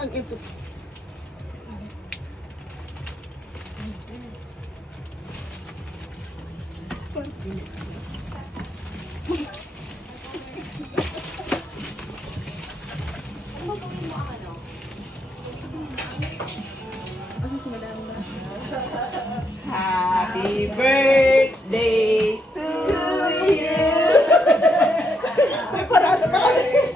Ang ito. Happy birthday to you. May parada pa kami.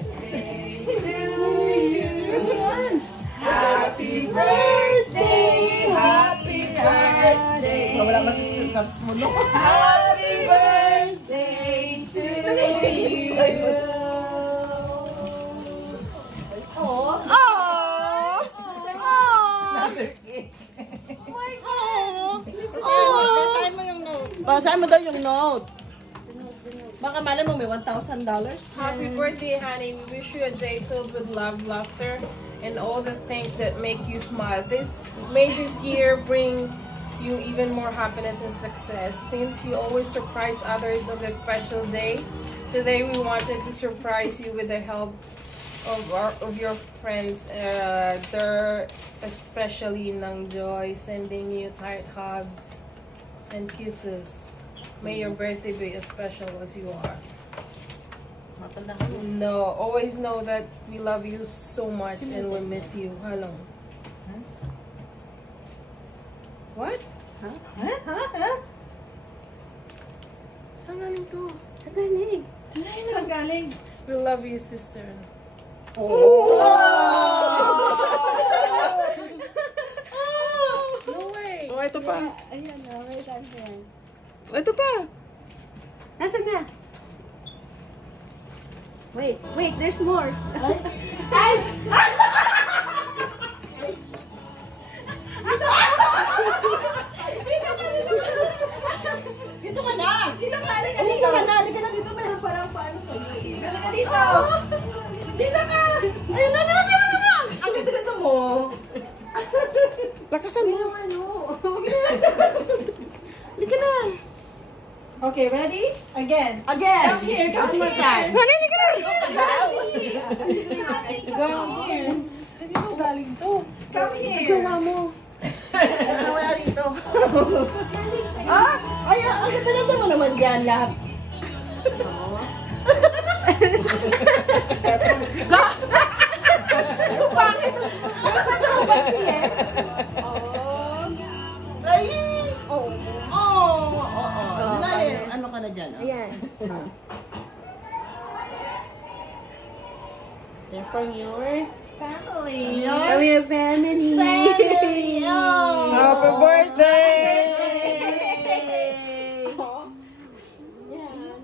Happy birthday, happy birthday. Wala masisikat mo, no? Happy birthday to you. Oh. Oh. Basahin mo yung note. Basahin mo daw yung note. Baka malam mo may $1,000. Happy birthday, honey. We wish you a day filled with love, laughter, and all the things that make you smile. May this year bring you even more happiness and success. Since you always surprise others on this special day, today we wanted to surprise you with the help of your friends. They're especially Nang Joy, sending you tight hugs and kisses. May your birthday be as special as you are. No, always know that we love you so much and we miss you. Hello. What? Huh? Saan galing to? Saan galing? We love you, sister. Oh! No way. Oh, ito pa. Ayan na, may dance yan. Ito pa. Nasaan na? Wait, there's more. Dito ka na! Dito ka na! Dito ka na! Dito ka na! Dito meron palang paano sa'yo. Dito ka dito! Dito ka! Ayun na! Dito ka! Ang ganda-ganda mo! Lakasan mo. Dito na! Okay, ready? Again! Come here! Come One more here! time. Hanay ka na. Come here. Kanino galing to? Come here! Sa jowa mo. Wala rito. Ah! Ay, ang ganda-ganda mo naman dyan lahat. Ay! Oh! Ano ka na dyan? Oh? Ayan. They're from your Family! from your family. Family! Oh! Happy birthday! Yan.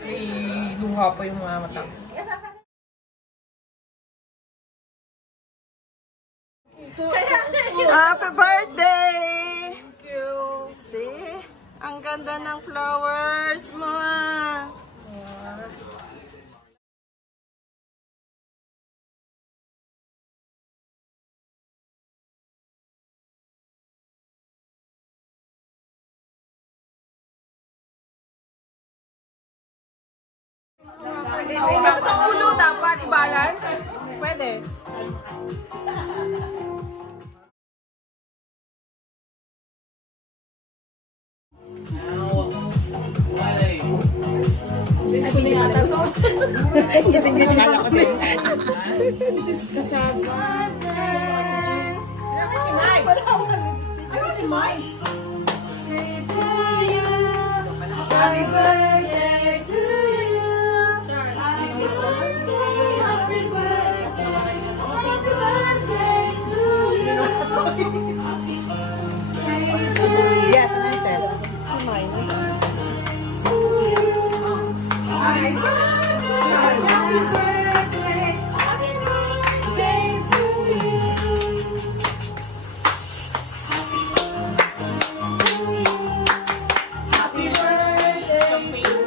Ay, luha pa yung mga mata. Happy birthday! Thank you. See? Ang ganda ng flowers mo. Sa ulo dapat i-balance. Pwede. Biskuling ata to. Giting-giting kala ko din. Kasama. Asa si Mike? Happy birthday to you. Happy birthday, happy birthday, happy birthday to you. Yes, ante. Si Mike. Happy birthday, happy birthday, happy birthday to you. Happy birthday to you.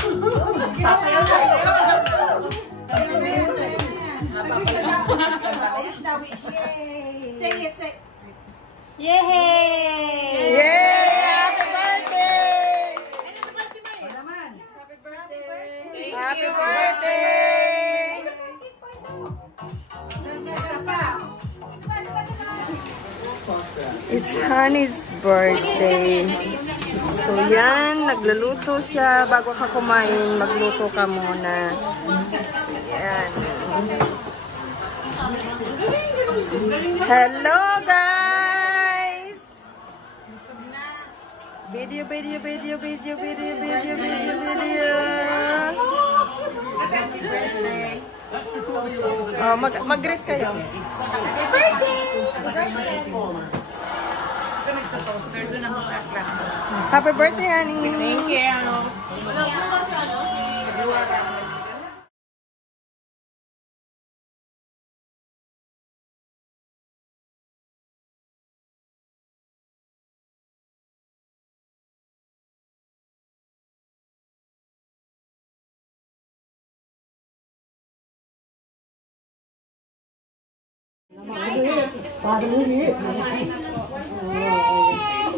Sasayaw na. Wish na wish. Yay! Sing it, sing. Yay! Happy birthday! Happy birthday! It's Honey's birthday. So yan, nagluluto siya. Bago ka kumain, magluto ka muna. Yan. Hello guys! Video. Oh, mag-greet kayo. Happy birthday, honey.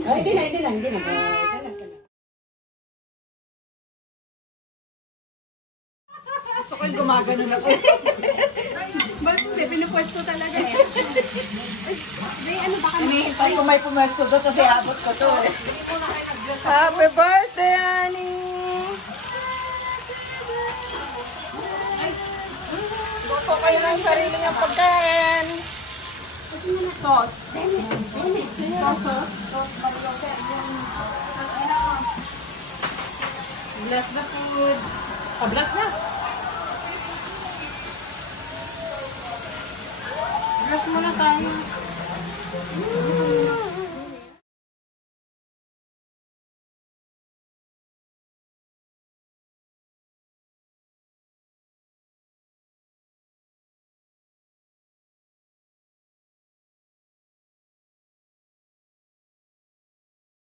Thank you. Gusto ko yung gumagano na ko. Bakit pinupwesto talaga eh. Hinihintay ko may pumwesto doon kasi abot ko to eh. Happy birthday, honey! Gusto kayo ng sarili niyang pagkain. Sauce. Bless the food. Bless na. Bless muna tayo.